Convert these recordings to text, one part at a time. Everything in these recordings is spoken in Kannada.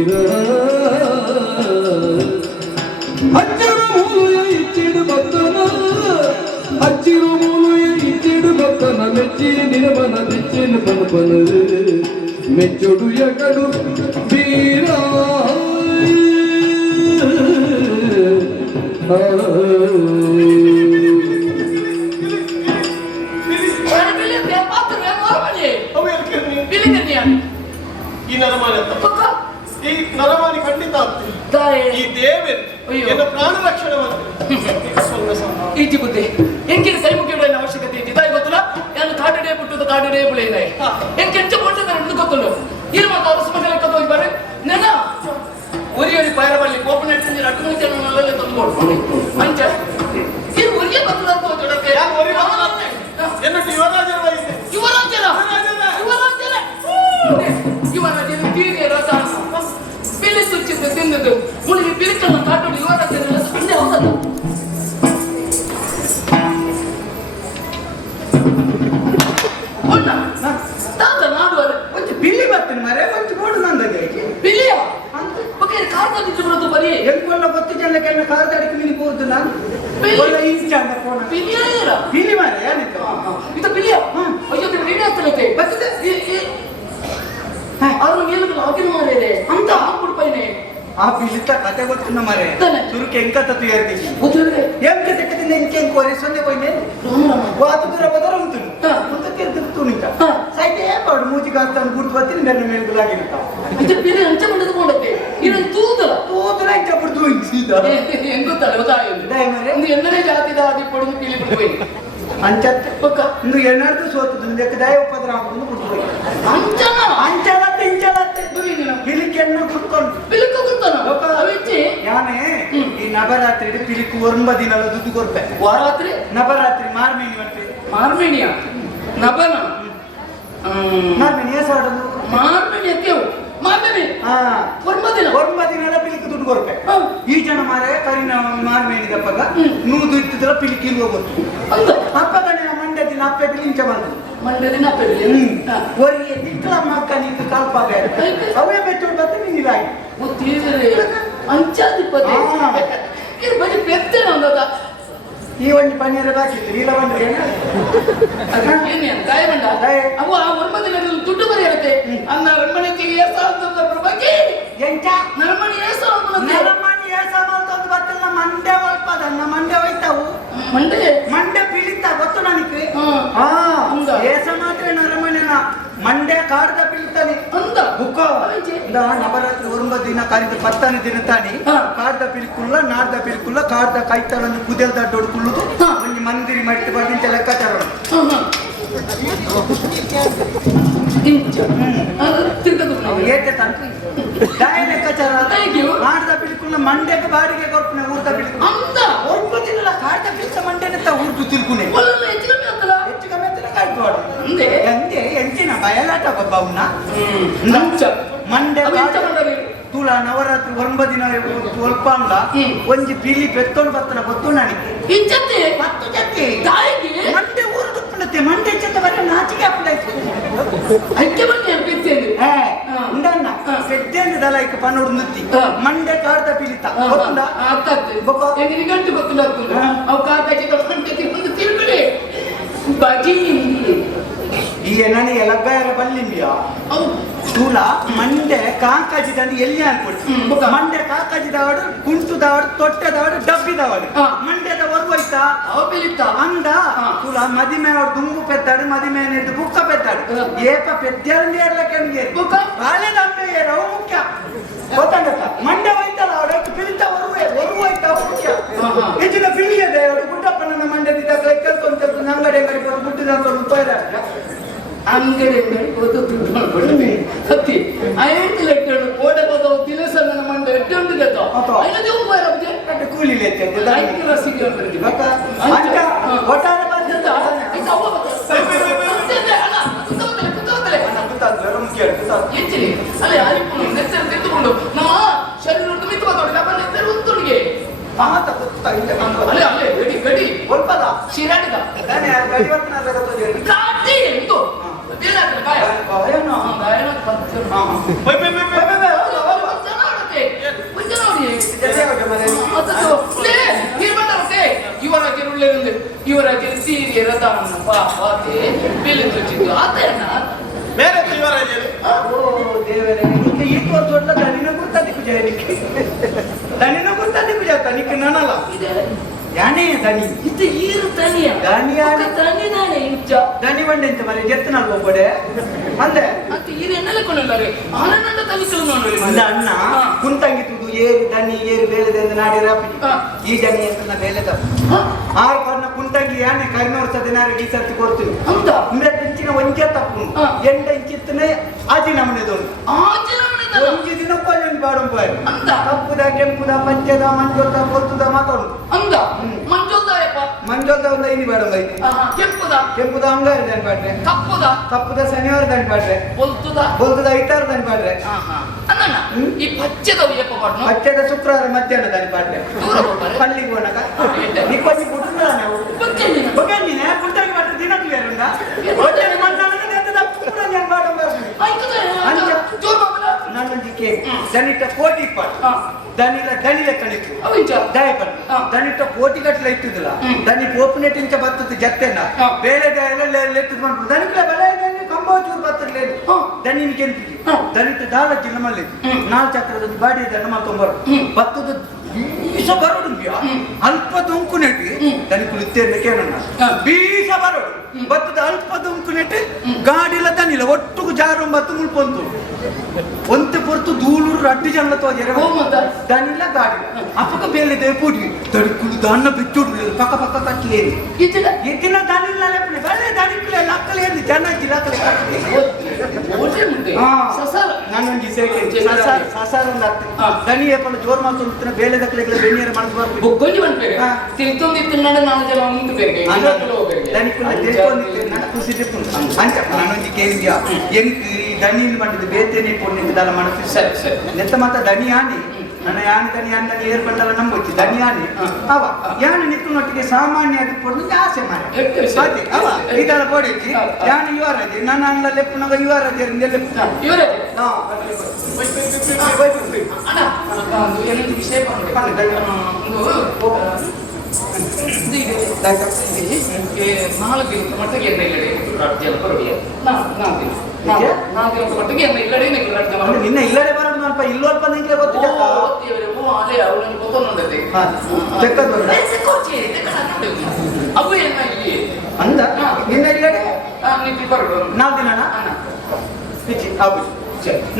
ಬೀರ ಅಜ್ಜರ ಮೂಲೆಯ ಇಚ್ಚಿಡು ಭಕ್ತನ ಅಜ್ಜಿರು ಮೂಲೆಯ ಇಚ್ಚಿಡು ಭಕ್ತನ ಮೆಚ್ಚಿ ನಿರ್ಮನ ಬಿಚ್ಚಿನ ಪನಪನ ಮೆಚ್ಚೊಡು ಎಕಡು ಬೀರ ಈ ನರಮಾನಿ ಖಂಡಿತ ಈ ದೇವರು ಎನ್ನ ಪ್ರಾಣ ರಕ್ಷಣೆ ಈಜಿ ಬುದ್ಧಿ ಎಂಕಿನ ಕೈ ಮುಗಿಯುವ ಅವಶ್ಯಕತೆ ಇದೆ ಇದಾಗಿ ಗೊತ್ತಿಲ್ಲ ನಾನು ಕಾಡಡೆ ಬಿಟ್ಟುದು ಕಾಡಡೆ ಬಿಳಿದೆ ಎಂಕೆ ಹೆಚ್ಚು ಕೊಟ್ಟಿದ್ದಾರೆ ಗೊತ್ತುಂಟು ಇಲ್ಲಿ ಮತ್ತು ಅವರ ಸಮಸ್ಯೆ ಲೆಕ್ಕದ ಹೋಗಿ ಬರ್ರಿ ನನ್ನ ಉರಿಯಡಿ ಪೈರ ಬರಲಿ ಕೋಪ ನಡೆಸಿ ಅಡ್ಮಿಷನ್ ತಂದುಕೊಡ್ತೀನಿ ಮಂಚ ಈ ಉರಿಗೆ ಬರ್ತದ ಅಂತ ಜೊಡಕ್ಕೆ ಎನ್ನಟ್ಟು ಯುವರಾಜರ ಯುವರಾಜರ ಯುವರಾಜರ ಯುವರಾಜರ ತೀರಿಯ ರಥ ಬಿಲಿ ಸುಚ್ಚಿದ್ದು ತಿಂದದ್ದು ಮುಳಿಗೆ ಬಿರುಕನ್ನು ಕಾಟೋಡು ಯುವರಾಜರ ಸಂಜೆ ಹೋದದ್ದು ತಾತ ನಾಡುವರೆ ಒಂದು ಬಿಲ್ಲಿ ಬರ್ತೇನೆ ಮರೆ ಒಂದು ನೋಡು ನಂದಾಗೆ ಬಿಲ್ಲಿಯ ಕಾರ್ದಾಡಿಟ್ಟು ಬರೋದು ಬರೀ ಎಂಕೊಲ್ಲ ಗೊತ್ತು ಜನಕ್ಕೆ ಕಾರ್ದಾಡಿಕೆ ಮಿನಿ ಹೋಗುದು ನಾನು ಬಿಲ್ಲಿ ಮಾರೆ ಏನಿತ್ತು ಇದು ಬಿಲ್ಲಿಯ ಅಯ್ಯೋ ರೆಡಿ ಆಗ್ತಾನತ್ತೆ ಬರ್ತದೆ ಅವ್ರು ಏನಾದ್ರು ಆಗಿನ ಮಾರೇದೆ ಅಂತ ಹಾಕ್ಬಿಡ್ಪೈನೆ ಆ ಬಿಲ್ಲಿತ್ತ ಕತೆ ಗೊತ್ತಿನ ಮರೆ ಚುರುಕೆ ಎಂಕ ತತ್ತು ಏರ್ತೀನಿ ಎಂಕ ತೆಕ್ಕದಿಂದ ಎಂಕೆ ಎಂಕೋರಿ ಸೊನ್ನೆ ಪೈನೆ ವಾತು ದೂರ ಬದರ ಉಂಟು ಮುಂದಕ್ಕೆ ಇರ್ತಿತ್ತು ನಿಂತ ಸೈಟೇ ಪಾಡು ಮೂಜಿ ಕಾಸ್ತಾನು ಗುರ್ತು ಬರ್ತೀನಿ ನನ್ನ ಮೇಲೆ ಗುಲಾಗಿರುತ್ತ ಇದು ಬಿರಿ ಅಂಚೆ ಬಂದದ್ದು ಕೊಂಡಕ್ಕೆ ಇದನ್ನು ತೂದಲ ಇಂಚ ಬಿಡ್ತು ಇಂಚಿದ ಎಂಗುತ್ತಲ್ಲ ಗೊತ್ತಾಗಿದೆ ಒಂದು ಎಣ್ಣೆ ಜಾತಿದ ಆದಿ ಪಡುದು ಪಿಲಿ ಬಿಡ್ಬೋಯಿ ಅಂಚತ್ತೆ ಪಕ್ಕ ಒಂದು ಎಣ್ಣಾರ್ದು ಸೋತದ್ದು ಲೆಕ್ಕದಾಯ ಉಪದ್ರ ಹಾಕುದು ಬಿಡ್ಬೋಯಿ ಅಂಚಲತ್ತೆ ಇಂಚಲತ್ತೆ ಪಿಲಿಕೆನ್ನು ಕುತ್ಕೊಂಡು ಪಿಲಿಕು ಕುತ್ತನ ಯಾನೇ ಈ ನವರಾತ್ರಿ ಪಿಲಿಕು 9 ದಿನಲ ದುಡ್ಡು ಕೊಡ್ಪೆ ವಾರಾತ್ರಿ ನವರಾತ್ರಿ ಮಾರ್ಮೇನಿ ಮತ್ತೆ ಮಾರ್ಮೇನಿಯ ನಬನ ಮಾರ್ಮೇನಿ ಏಸಾಡದು ಮಾರ್ಮೇನಿ ಎತ್ತೇವು ಮಾರ್ಮೇನಿ 9 ದಿನಲ ಪಿಲಿಕು ದುಡ್ಡು ಕೊಡ್ಪೆ ಈ ಜನ ಮಾರೆ ಕರಿನ ಮಾರ್ಮೇನಿ ದಪ್ಪಗ ನೂದು ಇತ್ತದಲ್ಲ ಪಿಲಿಕು ಇಲ್ಲಿ ಹೋಗುತ್ತೆ ಅಂತ ಅಪ್ಪ ಗಣ್ಣ ಮಂಡ್ಯ ದಿನ ಅಪ್ಪೆ ಪಿಲಿಂಚ ಬಂದು ಮಂಡ್ಯ ದಿನ ಅಪ್ಪೆ ಪಿಲಿ ಒರಿಗೆ ದಿಕ್ಕಲ ಮಕ್ಕ ನಿಂತು ಕಲ್ಪಾಗ ಅವೇ ಬೆಚ್ಚೋಡು ಬರ್ತೀನಿ ನೀರಾಗಿ ಗೊತ್ತಿದ್ರೆ ಅಂಚಾದಿಪ್ಪದೆ ಇದು ಬರೀ ಬೆತ್ತೇನ ಒಂದದ ಈ ಒಂದು ಪನ್ನೀರ ಬಾಕಿತ್ತು ನೀಲ ಬಂದ್ರೆ ಏನೇನು ಗಾಯ ಬಂಡ ಅವು ಆ 9 ದಿನದಲ್ಲಿ ದುಡ್ಡು ಬರೀ ಇರುತ್ತೆ ಅನ್ನ ನರಮಣಿಗೆ ಏಸಾದ ಬಗ್ಗೆ ಎಂಚ ನರಮಣಿ ಏಸಾಮಂತ ಗೊತ್ತಿಲ್ಲ ಮಂಡ್ಯ ಒಲ್ಪದನ್ನ ಮಂಡ್ಯ ಹೋಯ್ತಾವು ಮಂಡ್ಯ ಪೀಳಿತ ಗೊತ್ತು ನನಗೆ ಏಸ ಮಾತ್ರ ನರಮಣಿನ ಮಂಡ್ಯ ಕಾಡ್ದ ಪೀಳ್ತಾನೆ ಅಂತ ಬುಕ್ಕ ನವರಾತ್ರಿ 9 ದಿನ ಕಾರಿದ 10ನೇ ದಿನ ತಾನಿ ಕಾಡ್ದ ಪಿಲ್ಕುಲ್ಲ ನಾಡ್ದ ಪಿಲ್ಕುಲ್ಲ ಕಾಡ್ದ ಕೈತಲನ್ನು ಕುದೆಲ್ ದಡ್ಡೋಡು ಕುಳ್ಳುದು ಒಂದು ಮಂದಿರಿ ಮಟ್ಟಿ ಬರ್ದಿಂಚ ಲೆಕ್ಕಾಚಾರ ಏತೆ ತಂತು ದಾಯ ಲೆಕ್ಕಾಚಾರ ನಾಡ್ದ ಪಿಲ್ಕುಲ್ಲ ಮಂಡ್ಯಕ್ಕೆ ಬಾಡಿಗೆ ಕೊಡ್ಪುನೆ ಊರ್ದ ಪಿಲ್ಕು ಅಂತ 9 ದಿನ ಕಾಡ್ದ ಪಿಲ್ಕ ಮಂಡ್ಯನ ಊರ್ದು ತಿರ್ಕುನೆ ಹೆಚ್ಚು ಕಮ್ಮಿ ಕಾಯ್ತೋಡು ಎಂದೆ ಎಂಚಿನ ಬಯಲಾಟ ಬಬ್ಬವ್ನ ಮಂಡ್ಯ ತುಳ ನವರಾತ್ರಿ 9 ದಿನ ಸ್ವಲ್ಪ ಅಂದ ಒಂಜಿ ಪಿಲಿ ಬೆತ್ತೊಂಡು ಬತ್ತನ ಗೊತ್ತು ನನಗೆ ಇಂಚತ್ತೆ 10 ಜತ್ತೆ ಮಂಡ್ಯ ಊರು ಪುಣತೆ ಮಂಡ್ಯ ಚತ್ತ ಬರ ನಾಚಿಕೆ ಅಪ್ಲೈತು ಐಕೆ ಮಂಡ್ಯ ಬೆತ್ತೇಂದು ಉಂಡನ್ನ ಬೆತ್ತೇಂದು ದಲೈಕ ಪನ್ನೋಡು ನುತ್ತಿ ಮಂಡ್ಯ ಕಾಡ್ದ ಪಿಲಿತ ಗೊತ್ತುಂಡ ಅರ್ಥಾತ್ ಬೊಕ್ಕ ಎಂಗಿ ಗಂಟು ಗೊತ್ತುಂಡ ಅವು ಕಾಕಾಚಿ ಮಂಡ್ಯ ಒಂದು ತಿರುಗಡೆ ಬಾಕಿ ಈ ನನಗೆ ಲಗ್ಗಾಯರ ಬಲ್ಲಿಂಬಿಯ ತೂಲ ಮಂಡ್ಯ ಕಾಕಾಜಿದಲ್ಲಿ ಎಲ್ಲಿ ಅನ್ಕೊಡ್ತು ಮಂಡ್ಯ ಕಾಕಾಜಿದವಾಡು ಕುಂಟುದವಾಡು ತೊಟ್ಟದವಾಡು ಡಬ್ಬಿದವಾಡು ಮಂಡ್ಯದ ಹೊರಗೋಯ್ತಾ ಅಂದ ತೂಲ ಮದಿಮೆ ಅವಡು ದುಂಗು ಪೆದ್ದಾಡು ಮದಿಮೆ ನೆಟ್ಟು ಬುಕ್ಕ ಪೆದ್ದಾಡು ಏಪ ಪೆದ್ದಾಡಂಗೆ ಬಾಳೆ ದಮ್ಮೆ ಅವು ಮುಖ್ಯ ಗೊತ್ತಾಗತ್ತ ಮಂಡ್ಯ ಹೋಯ್ತಲ್ಲ ಅವಳು ಪಿಲಿತ ಹೊರಗೋಯ್ತಾ ಮುಖ್ಯ ಹೆಚ್ಚಿನ ಪಿಲಿಯದೆ ಅವಳು ಗುಡ್ಡಪ್ಪನ ಮಂಡ್ಯದಿದ್ದ ಕಲ್ಕೊಂತ ಅಂಗಡಿ ಗುಡ್ಡದ ರೂಪಾಯಿ ಅಂಗಡಿ ಹತ್ತಿ ಐದು ಲೆಟ್ಟರು ಕೋಟೆ ಹೋದವು ತಿಲಸನ ಮಂಡ ಎಟ್ಟೊಂದು ಗತ ಐದು ರೂಪಾಯಿ ಕೂಲಿ ರಸಿಗೆ ಒಟ್ಟಾರೆ ಬಂದ ಅಲ್ಲೇ ಅರಿಪು ನೆಚ್ಚರ ತೆಗೆದುಕೊಂಡು ನಮ್ಮ ಶರೀರ ಮಿತ್ತು ತೊಡಿಗೆ ಅಲ್ಲೇ ಅಲ್ಲೇ ಗಡಿ ಗಡಿ ಒಲ್ಪದ ಶಿರಾಡಿದ ಕಾಟಿ ಎಂತು ಬೇಡ ಗಾಯ ಗಾಯನ ಗಾಯನ ಹಿರಿಯರದ ಪಾತೆ ಬಿಲ್ಲು ತುಚ್ಚಿದ್ದು ಆತನ ಬೇರೆ ಜೀವರಾಜ ಓ ದೇವರೇ ನಿಕ್ಕೆ ಈ ತೋಟ ದನಿನ ಗುರ್ತಾದಿಕ್ಕು ಜಯನಿಕ್ಕೆ ದನಿನ ಗುರ್ತಾದಿಕ್ಕು ಜಾತ ನಿಕ್ಕೆ ನನಲ್ಲ ಇದೆ ಯಾನೇ ದನಿ ಇದು ಈರು ತನಿಯ ದನಿಯಾನೆ ತನಿ ನಾನೇ ಇಂಚ ದನಿ ಬಂಡೆಂತ ಮರೆ ಜೆತ್ತನಾಲ್ ಹೋಗ್ಬೇಡೆ ಅಂದೆ ಮತ್ತೆ ಈರು ಎಣ್ಣೆಲ್ಲ ಕೊಂಡಲ್ಲರೆ ಆನಂದ ತನಿಸಲು ನೋಡಿ ಅಂದ ಅಣ್ಣ ಕುಂತಂಗಿತ್ತು ಏರು ದನಿ ಏರು ಬೇಳೆದೆ ಎಂದು ನಾಡಿ ರಾಪಿ ಈ ದನಿ ಅಂತ ಬೇಲೆದ ಆರು ಪರ್ನ ಕುಂತಂಗಿ ಯಾನೆ ಕರಿನೋರ್ಸ ದಿನಾರು ಈ ಸರ್ತಿ ಕೊಡ್ತೀನಿ ಅಂತ ಅಂದ್ರೆ ಇಂಚಿನ ಒಂಜೆ ತಪ್ಪು ಎಂಡ ಇಂಚಿತ್ತನೆ ಆಜಿ ನಮ್ಮನೆದೊಂದು ಒಂಜಿ ದಿನ ಕೊಂಜೊಂದು ಬಾಡಂಪಾಯ ಅಂತ ಕಪ್ಪುದ ಕೆಂಪುದ ಪಂಚದ ಮಂಜೋದ ಪೊತ್ತುದ ಮಾತಾಡು ಅಂದ ಮಂಜೋದಾಯಪ್ಪ ಮಂಜೋದ ಒಂದು ಐದು ಬಾಡಂಬ ಐತಿ ಕೆಂಪುದ ಕೆಂಪುದ ಅಂಗಾರ ದಾನ್ ಪಾಡ್ರೆ ಕಪ್ಪುದ ಕಪ್ಪುದ ಶನಿವಾರ ದಾನ್ ಪಾಡ್ರೆ ಬೊಲ್ತುದ ಬೊಲ್ತುದ ಐತಾರ ದಾನ್ ಪಾಡ್ರೆ ಅಣ್ಣ ಈ ಪಚ್ಚದ ಉಯ್ಯಪ್ಪ ಪಾಡ್ನು ಪಚ್ಚದ ಶುಕ್ರವಾರ ಮಧ್ಯಾಹ್ನ ದಾನ್ ಪಾಡ್ರೆ ದೂರ ಹೋಗ್ಬಾರೆ ಪಲ್ಲಿಗೆ ಹೋನಕ ನೀ ಕೊಂಚ ಬಿಟ್ರ ನಾವು ಬಗ್ಗೆಂದಿನ ಬಗಂಜಿನ ಕುಂತಾಗಿ ಪಾಡ್ರೆ ದಿನಕ್ಕೆ ಬೇರುಂದ ಒಟ್ಟೆ ಮಣ್ಣಾನ ನೆತ್ತದ ಪೂರ ഞാൻ ಬಾಡಂಬ ಆಯ್ತದ ಜೋರ್ ಬಾಬಲ ನನ್ನೊಂದಿಗೆ ದನಿಟ ಕೋಟಿ ಪಾಡ್ ದನಿಲ ಕಣಿತು ಅವಿಂಚ ದಯ ಪಡ್ ದನಿಟ ಕೋಟಿ ಗಟ್ಟಲೆ ಇತ್ತಿದ್ದಿಲ್ಲ ದನಿ ಪೋಪುನೆಟಿಂಚ ಬತ್ತದ ಜತ್ತೆನ ಬೇಳೆ ದಯಲ ಲೆತ್ತದ ಮಾಡ್ಬಿಡು ದನಿಕ್ಲೆ ಬಲೆ ಕಂಬ ಚೂರು ಬತ್ತರ್ಲೇನು ದನಿ ಕೆಂಪಿಗೆ ದನಿಟ ದಾಳ ಜಿಲ್ಲ ಮಲ್ಲಿ ನಾಲ್ ಚಕ್ರದ ಬಾಡಿ ದನ ಮಾಡ್ಕೊಂಬರು ಬತ್ತದ ಬೀಸ ಬರೋಡು ಅಲ್ಪ ದುಂಕು ನೆಟ್ಟಿ ದನಿ ಕುಳಿತೇನೆ ಕೇಳೋಣ ಬೀಸ ಬರೋಡು ಬತ್ತದ ಅಲ್ಪ ದುಂಕು ನೆಟ್ಟಿ ಗಾಡಿಲ ದನಿಲ ಒಟ್ಟುಗು ಜಾರೊಂಬತ್ತು ಮುಳ್ಪೊಂತು ಒಂತೆ ಪೊರ್ತು ದೂಳೂರು ಅಡ್ಡಿ ಜನ ತೋಜರೆ ದನಿಲ್ಲ ಗಾಡಿ ಅಪ್ಪಕ ಬೇಲೆ ಪೂಡಿ ತಡಿಕುಳು ದಾನ್ನ ಬಿಚ್ಚುಡು ಪಕ್ಕ ಪಕ್ಕ ಕಟ್ಲೇರಿ ಇದಿನ ದನಿಲ್ಲ ಲೆಪ್ಪನೆ ಬೇರೆ ದನಿಕ್ಲೆ ಲಕ್ಕಲೇರಿ ಜನ ಜಿಲಾಕಲೆ ಕಟ್ಲಿ ಓಟೆ ಮುಂದೆ ಸಸಲ ನಾನೊಂದು ಸೇಕೆ ಸಸಾರ ಒಂದು ದನಿ ಏಪಲ ಜೋರ್ ಮಾತು ಬೇಲೆ ದಕ್ಕಲೆಗಳ ಬೆಣ್ಣಿಯರ ಮಾಡ್ಬಾರ್ದು ಬೊಗ್ಗೊಂಜಿ ಬಂದ್ಬೇರೆ ತಿಂತೊಂದಿತ್ತು ನಡ ನಾನು ಜಲ ಉಂಟು ಬೇರೆ ದನಿಕುಲ್ಲ ತಿಳ್ಕೊಂಡಿದ್ದೆ ನನ್ನ ಖುಷಿ ಅಂತ ನಾನೊಂದು ಕೇಳಿದ್ಯಾ ಎಂಕ್ ಈ ದನಿಯಿಂದ ಮಾಡಿದ ಬೇತೇನೆ ಪುಣ್ಯ ದಲ ಮನಸ್ಸು ಸರಿ ಸರಿ ನೆತ್ತ ಮಾತ ದನಿ ಆನೆ ನನ್ನ ಯಾನೆ ದನಿ ಆನೆ ಏರ್ಪಟ್ಟಲ್ಲ ನಂಬೊಚ್ಚಿ ದನಿ ಆನೆ ಅವ ಯಾನೆ ನಿಕ್ಕುನೊಟ್ಟಿಗೆ ಸಾಮಾನ್ಯ ಆಗಿ ಕೊಡು ಆಸೆ ಮಾಡಿ ಅದೇ ಅವ ಇದೆಲ್ಲ ಕೊಡಿದ್ದಿ ಯಾನೆ ಯುವರಾಜೆ ನನ್ನ ಅಲ್ಲ ಲೆಪ್ಪುನಾಗ ಯುವರಾಜೆ ಇವರೇ ಹಾ ಅಣ್ಣ ಒಂದು ಏನೊಂದು ವಿಷಯ ಬಂದ್ರೆ ನಾಲ್ಕು ಮಟ್ಟಿಗೆ ಎಣ್ಣೆ ಇಲ್ಲಡೆ ರಾಜ್ಯ ಬರೋಡಿಯ ನಾಲ್ಕು ಮಟ್ಟಿಗೆ ಎಣ್ಣೆ ಇಲ್ಲಡೆ ನಿನ್ನ ಇಲ್ಲಡೆ ಬರೋದು ಸ್ವಲ್ಪ ಇಲ್ಲೊಲ್ಪ ನಿಂಗೆ ಗೊತ್ತಿಲ್ಲ ಅವು ಏನ ಇಲ್ಲಿ ಅಂದ ನಿನ್ನ ಇಲ್ಲಡೆ ನೀವು ಬರೋಡು 4 ದಿನನಾ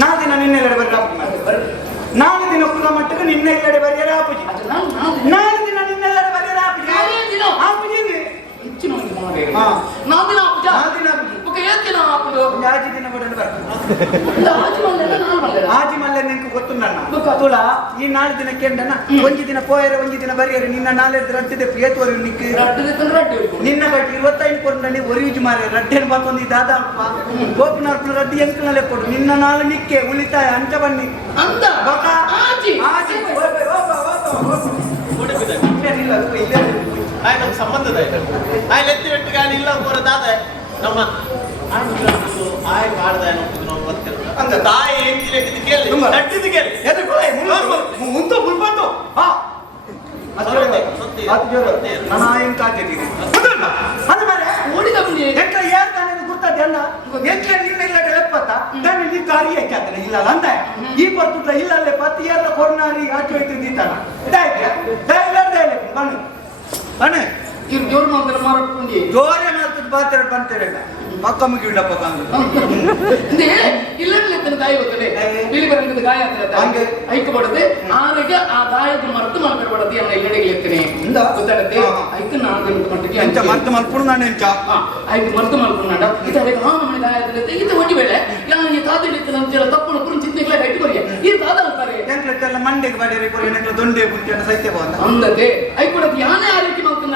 ನಾಲ್ಕು ದಿನ ನಿನ್ನ ಇಲ್ಲಡೆ ಬರ್ರಿ 4 ದಿನ ಕುಲ ಮಟ್ಟಕ್ಕೆ ನಿನ್ನ ಇಲ್ಲಡೆ ಬರ್ಯಾರ ಆಪುಜಿ 4 ದಿನ ನಿನ್ನ ಇಲ್ಲಡೆ ಬರ್ಯಾರ ಆಪುಜಿ ಆಪುಜಿ ಆಜಿ ದಿನ ಬಡಲು ಆಜಿ ಮಲ್ಲೆ ನಿಂಗೆ ಗೊತ್ತು ನನ್ನ ತುಳ ಈ 4 ದಿನಕ್ಕೆ ಎಂಡನ ಒಂಜಿ ದಿನ ಪೋಯರೆ ಒಂಜಿ ದಿನ ಬರಿಯರೆ ನಿನ್ನ 4 ರಡ್ಡಿದೆ ಪ್ರಿಯತ್ವರಿ ನಿಕ್ಕೆ ನಿನ್ನ ಗಟ್ಟಿ 25 ಕೊಂಡಲ್ಲಿ ಒರಿಯುಜು ಮಾರೆ ರಡ್ಡೆನ್ ಬಾತೊಂದು ದಾದ ಗೋಪಿನಾರ್ಪುನ ರಡ್ಡಿ ಎಂಕನಲ್ಲೇ ಕೊಡು ನಿನ್ನ 4 ನಿಕ್ಕೆ ಉಳಿತಾಯ ಅಂಚ ಬನ್ನಿ ಅಂತ ಆಜಿ ಆಜಿ ಇಲ್ಲ ಇಲ್ಲೇ ಆಯ್ ನಮ್ಮ ಸಂಬಂಧದ ಆಯ್ ಲೆತ್ತಿ ಬೆಟ್ಟು ಗಾಡಿ ಇಲ್ಲ ಬರೋದಾದ ನಮ್ಮ ಆಯ್ ಮಾಡ್ದ ನಾವು ಗೊತ್ತಿಲ್ಲ ಅಂದ ತಾಯಿ ಎಂಜಿನ ಎತ್ತಿದ್ದು ಕೇಳಿ ನಟ್ಟಿದ್ದು ಕೇಳಿ ಎದು ಕೊಳೆ ಮುಂತ ಮುಲ್ಬಂದು ಹಾ ಅದು ಜೋರ ನಾನು ಆಯಂ ಕಾತಿದ್ದೀನಿ ಅದು ಮಾರೆ ಓಡಿದ ಬನ್ನಿ ಎಂತ ಯಾರು ತಾನೇ ಗುರ್ತದೆ ಅಲ್ಲ ಎಂತ ನಿನ್ನ ಇಲ್ಲ ಲೆಪ್ಪತ್ತ ತಾನೇ ನೀ ಗಾಡಿ ಹಾಕ್ಯಾತನೆ ಇಲ್ಲ ಅಂದ ಈ ಪರ್ತುಟ್ಲ ಇಲ್ಲ ಅಲ್ಲೇ ಪತ್ತಿ ಎಲ್ಲ ಕೊರ್ನಾರಿ ಆಚೆ ಹೋಯ್ತು ನೀತಾನ ದಯಲೆ ಬನ್ನಿ ಬನ್ನಿ ಇವ್ರು ಜೋರು ಮಾತ್ರ ಮಾರಟ್ಕೊಂಡು ಜೋರೇ ಮಾಡ್ತದ ಬಾತರ ಬಂತೇವೆ ಪಕ್ಕ ಮುಗಿಡಪ್ಪ ಇಲ್ಲೇ ಗಾಯ ಗೊತ್ತಲೆ ಇಲ್ಲಿ ಬರಂಗದ ಗಾಯ ಹಂಗೆ ಐಕ್ ಬಡದೆ ಆನೆಗೆ ಆ ಗಾಯದ ಮರ್ತು ಮಾಡ್ಕೊಡ್ಬಾರದು ಅವನ ಇಲ್ಲಡೆಗೆ ಇರ್ತೀನಿ ಗೊತ್ತಾಗತ್ತೆ ಐಕ್ 4 ದಿನದ ಮಟ್ಟಿಗೆ ಎಂತ ಮರ್ತು ಮಲ್ಪುಡು ನಾನು ಎಂಚ ಐಕ್ ಮರ್ತು ಮಾಡ್ಕೊಂಡ ಇದಕ್ಕೆ ಹಾ ನಮ್ಮನೆ ಗಾಯದ ಇದು ಒಟ್ಟಿ ಬೇಳೆ ಯಾನಿಗೆ ತಾದಿಡಿತ್ತು ನಮ್ಮ ತಪ್ಪು ಪುರು ಚಿಂತೆಗಳ ಕಟ್ಟಿ ಬರಿಯ ಈ ತಾದ ಅಂತಾರೆ ಎಂಕ್ಲೆಲ್ಲ ಮಂಡೆಗೆ ಬಡಿರಿ ಕೊರಿ ನೆಕ್ಲ ದೊಂಡೆ ಬುಂಟೆನ ಸೈತೆ ಬಂದ ಅಂದತೆ ಐಕ್ ಕೊಡದು ಯಾನೇ ಆರೋಗ್ಯ ಮಾಡ್ಕೊಂಡ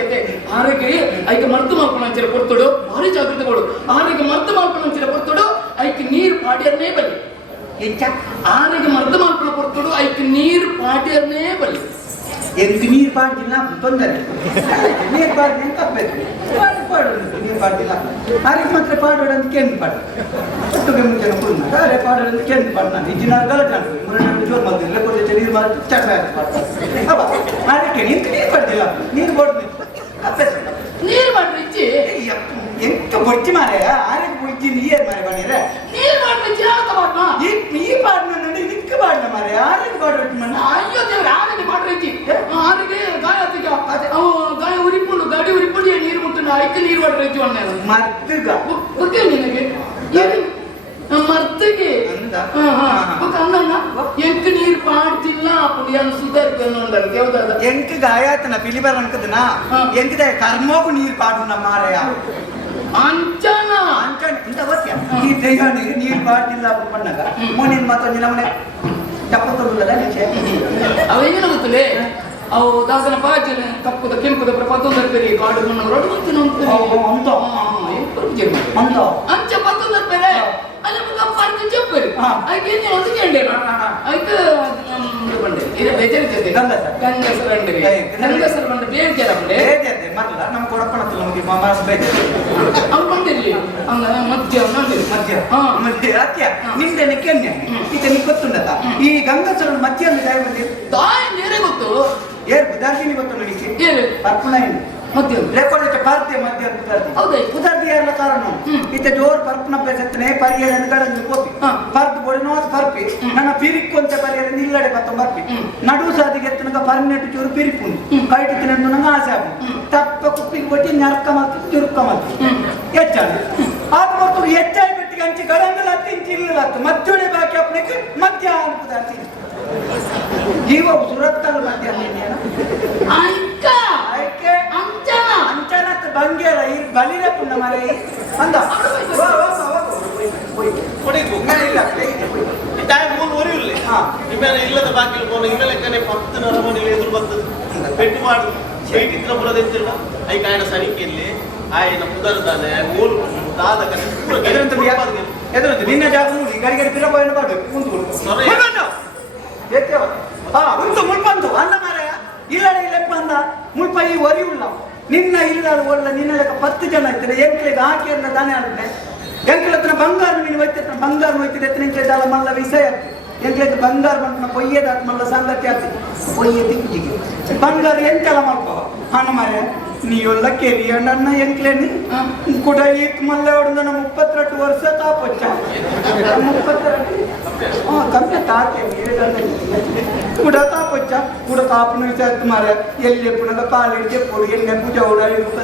ಜೊತೆ ಆರೋಗ್ಯ ಐಕ್ ಮರ್ತು ಮಾಡ್ಕೊಂಡ ಅಂಚೆ ಕೊಡ್ತೋಡು ಭಾರಿ ಜಾಗೃತಿ ಕೊಡು ಆನೆಗೆ ಮರ್ತು ಮಾಡ್ಕೊಂಡು ಅಂಚಿನ ಕೊಡ್ತೋಡು ಐಕ್ ನೀರು ಪಾಡ್ಯರ್ನೇ ಬಲ್ಲಿ ಎಂಚ ಆನೆಗೆ ಮರ್ತು ಮಾಡ್ಕೊಂಡು ಕೊಡ್ತೋಡು ಐಕ್ ನೀರು ಪಾಡ್ಯರ್ನೇ ಬಲ್ಲಿ ಎಂತ ನೀರು ಪಾಡ್ದಿಲ್ಲ ತೊಂದರೆ ನೀರು ಪಾಡ್ದು ಎಂತ ತಪ್ಪಬೇಕು ನೀರು ಪಾಡ್ದಿಲ್ಲ ಆರಿಗೆ ಮಾತ್ರ ಪಾಡೋಡು ಅಂತ ಕೇಂದ್ರ ಪಾಡ ಒಟ್ಟಿಗೆ ಮುಂಚೆ ಕುಡಿದ ಅರೆ ಪಾಡೋಡು ಅಂತ ಕೇಂದ್ರ ಪಾಡ ನಾನು ಇಜ್ಜಿನ ಗಲಟೆ ಅನ್ಕೊಂಡು ಜೋರು ಮಾಡ್ತಿಲ್ಲ ಕೊಡ್ದೆ ನೀರು ಮಾಡಿ ಚಟ ಅವ ಆರಿಗೆ ನೀರು ಪಾಡ್ದಿಲ್ಲ ನೀರು ಕೊಡ್ದು ಅಪ್ಪೆ ಬೊಚ್ಚಿ ಮಾರೆ ಆರೆಗೆ ಬೊಚ್ಚಿ ನೀರ್ ಮಾರೆ ಬನ್ನಿರೆ ನೀರು ಮಾಡ್ಬೇಕು ಯಾವತ್ತ ಮಾಡ್ನಾ ಈ ಪಾಡ್ನ ನೋಡಿ ನಿಕ್ಕ ಪಾಡ್ನ ಮಾರೆ ಆರೆಗೆ ಪಾಡ್ಬಿಟ್ಟು ಮನ್ನ ಅಯ್ಯೋ ದೇವ್ರ ಆನೆಗೆ ಮಾಡ್ರೈತಿ ಆನೆಗೆ ಗಾಯ ಆತಿಗ ಅವು ಗಾಯ ಉರಿಪುಂಡು ಗಾಡಿ ಉರಿಪುಂಡು ನೀರು ಮುಟ್ಟನ ಐಕ ನೀರು ಮಾಡ್ರೈತಿ ಅಣ್ಣ ಮರ್ದಗ ಗೊತ್ತೇ ನಿನಗೆ ಮರ್ದಗೆ ಅಣ್ಣ ಎಂಕ ನೀರು ಪಾಡ್ತಿಲ್ಲ ಪುಡಿಯನ್ನು ಸುಧಾರಿಕೊಂಡು ದೇವದಾದ ಎಂಕ ಗಾಯಾತನ ಪಿಲಿಬರ್ ಅನ್ಕದನ ಎಂಕದ ಕರ್ಮೋಗು ನೀರ್ ಪಾಡುನ ಮಾರೆಯ ಅಂಚನ ಅಂಚನ ಇಂತ ಗೊತ್ತ್ಯಾ ಈ ದೇಹನಿಗೆ ನೀರ್ ಪಾಡ್ತಿಲ್ಲ ಪಣ್ಣಗ ಮೊನ್ನೆ ಮತ್ತೊಂದು ನಮ್ಮನೆ ಚಪ್ಪತ್ತೊಂದಲ್ಲ ನಿಚೆ ಅವೇನು ಗೊತ್ತಲೇ ಅವು ದಾಸನ ಪಾಜನ ಕಪ್ಪುದ ಕೆಂಪುದ ಪ್ರಪತ್ತೊಂದರ ಬೇರೆ ಕಾಡು ಮಣ್ಣವರು ಗೊತ್ತಿನ ಅಂತ ಅಂತ ಅಂಚ ಪತ್ತೊಂದರ ಬೇರೆ ಅಲ್ಲ ಕಪ್ಪಾಡ್ತು ಚಪ್ಪರಿ ಆಯ್ಕೆ ಒಂದು ಗೆಂಡೆ ಆಯ್ತು ಬಂಡೆ ಇದು ಬೇಜಾರು ಜೊತೆ ಗಂಗಸರ ಅಂಡೆ ಗಂಗಸರ ಬಂಡೆ ಬೇಜಾರ ಬಂಡೆ ಮರಲ್ಲ ನಮ್ಮ ಕೊಡಪ್ಪಣத்துல ನಮಗೆ ಮಾಮಾಸ್ ಬೇಜಾರು ಅವ್ರು ಬಂದಿರ್ಲಿ ಮಧ್ಯ ಮಧ್ಯ ಅತ್ಯ ನಿಮ್ದೇನೆ ಕೆನ್ನೆ ಈತನಿಗೆ ಗೊತ್ತುಂಡತ ಈ ಗಂಗಸರ ಮಧ್ಯ ದಾಯ ಬಂದಿರು ದಾಯ ನೇರೆ ಗೊತ್ತು ಏರ್ ಬುದಾರ್ದಿನಿ ಗೊತ್ತು ನನಗೆ ಏನು ಅರ್ಪಣ ಏನು ಮಧ್ಯ ರೆಕಾರ್ಡ್ ಪಾರ್ತಿ ಮಧ್ಯ ಬುದಾರ್ದಿ ಹೌದಾ ಬುದಾರ್ದಿ ಯಾರಲ್ಲ ಕಾರಣ ಈತ ಜೋರ್ ಪರ್ಪನ ಬೆಸತ್ತನೆ ಪರಿಯರ ಗಡಂದು ಕೋಪಿ ಪರ್ದು ಬೋಡಿನೋಸ್ ಪರ್ಪಿ ನನ್ನ ಪಿರಿಕ್ಕು ಅಂತ ಪರಿಯರ ನಿಲ್ಲಡೆ ಬತ್ತ ಬರ್ಪಿ ನಡು ಸಾದಿಗೆ ಎತ್ತನಗ ಪರ್ನೆಟ್ ಚೂರು ಪಿರಿಪುಂಡು ಕೈಟಿ ತಿನ್ನಂದು ನಂಗೆ ಆಸೆ ಆಗು ತಪ್ಪ ಕುಪ್ಪಿಗೆ ಕೊಟ್ಟಿ ನರ್ಕ ಮತ್ತು ಚುರುಕ ಮತ್ತು ಹೆಚ್ಚಾಗಿ ಆತ ಮತ್ತು ಹೆಚ್ಚಾಗಿ ಬಿಟ್ಟಿಗೆ ಅಂಚಿ ಗಡಂಗಲ ಹತ್ತಿ ಇಂಚಿ ಇಲ್ಲತ್ತು ಮಧ್ಯವೇ ಬಾಕಿ ಅಪ್ಪನಕ್ಕೆ ಮಧ್ಯ ಬುದಾರ್ದಿ ಜೀವ ಸುರತ್ಕಲ್ ಮಧ್ಯ ಆಯ್ಕ ಆಯ್ಕೆ ಅಂಚನ ಅಂಚನ ಬಂಗೇರ ಈ ಬಲಿರ ಪುಣ್ಣ ಮರೆ ಅಂದ ಒರಿಯುಳ್ಳಿ ಇಮೇಲೆ ಇಲ್ಲದ ಬಾಕಿಲು ಪೋನು ಇಮೇಲೆಕ್ಕನೆ 10 ನರಮನೆಗಳು ಎದುರು ಬರ್ತದೆ ಪೆಟ್ಟು ಮಾಡು ಚೈಟಿತ್ರ ಬುರದೆತ್ತಿಲ್ಲ ಐ ಕಾಯನ ಸನಿಕೆಯಲ್ಲಿ ಆಯ್ನ ಪುದರ್ದಾನೆ ಮೂರು ದಾದ ಕನೆ ಪೂರ ಎದುರಂತ ನಿನ್ನ ಜಾಗ ನೋಡಿ ಗಡಿಗಡಿ ಪಿರಬೋಯನ ಮಾಡಬೇಕು ಕುಂತು ಎತ್ತೇವ ಉಂಟು ಮುಳ್ಪಂತು ಅನ್ನ ಮಾರಾಯ ಇಲ್ಲಡ ಇಲ್ಲಪ್ಪ ಅಂದ ಮುಳ್ಪ ಈ ಒರಿಯುಳ್ಳ ನಿನ್ನ ಇಲ್ಲ ಒಳ್ಳ ನಿನ್ನ ಲೆಕ್ಕ 10 ಜನ ಇರ್ತಾರೆ ಎಂಕ್ಲೆಗೆ ಹಾಕಿ ಅಂತ ತಾನೇ ಆಡ್ತಾನೆ ಎಂಕ್ಲ ಹತ್ರ ಬಂಗಾರ ನೀನು ಹೋಯ್ತ ಬಂಗಾರ ಹೋಯ್ತಿದೆ ಎಂಕ್ಲೆದಲ್ಲ ಮಲ್ಲ ವಿಷಯ ಎಂಕ್ಲೆದು ಬಂಗಾರ ಬಂದ ಪೊಯ್ಯದ ಮಲ್ಲ ಸಂಗತಿ ಆಗ್ತದೆ ಪೊಯ್ಯ ದಿಕ್ಕಿಗೆ ಬಂಗಾರ ಎಂತೆಲ್ಲ ಮಾಡ್ಕೋ ಹಣ ಮಾರಾಯ ನೀವೆಲ್ಲ ಕೆರಿಯ ನನ್ನ ಎಂಕ್ಲೇನಿ ಕೂಡ ಈತ್ ಮಲ್ಲ ಹೊಡೆದ ನಮ್ಮ 32 ವರ್ಷ ತಾಪಚ್ಚ 32 ಕಮ್ಮಿ ತಾತೆ ಕೂಡ ತಾಪಚ್ಚ ಕೂಡ ತಾಪನ ವಿಚಾರ ಮಾರ ಎಲ್ಲಿ ಪುನಃ ಕಾಲೇಜ್ ಪೋಡು ಎಣ್ಣೆ ಪೂಜೆ ಓಡ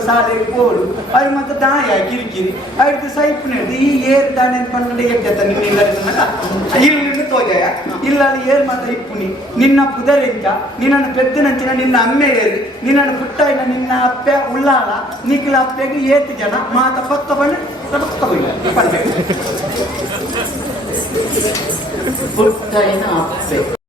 ಶಾಲೆಗೆ ಪೋಡು ಅದು ಮತ್ತೆ ದಾಯ ಕಿರಿಕಿರಿ ಅದು ಸೈಪು ನಡೆದು ಈ ಏರ್ ದಾನೆ ಅನ್ಕೊಂಡೆ ಎದ್ದತ್ತ ನಿನ್ನ ಇಲ್ಲಿ ತೋಜಯ ಇಲ್ಲ ಏರ್ ಮಾತ್ರ ಇಪ್ಪುನಿ ನಿನ್ನ ಪುದರೆಂಚ ನಿನ್ನನ್ನು ಪೆದ್ದನಂಚಿನ ನಿನ್ನ ಅಮ್ಮೆ ಏರಿ ನಿನ್ನನ್ನು ಪುಟ್ಟಾಯಿನ ನಿನ್ನ ಅಪ್ಪೆ ಉಳ್ಳಾಲ ನಿಖಿಲ ಅಪ್ಪೆಗೆ 8 ಜನ ಮಾತ ಪಕ್ಕ ಬಣ್ಣ ಪುಟ್ಟಾಯಿನ ಅಪ್ಪೆ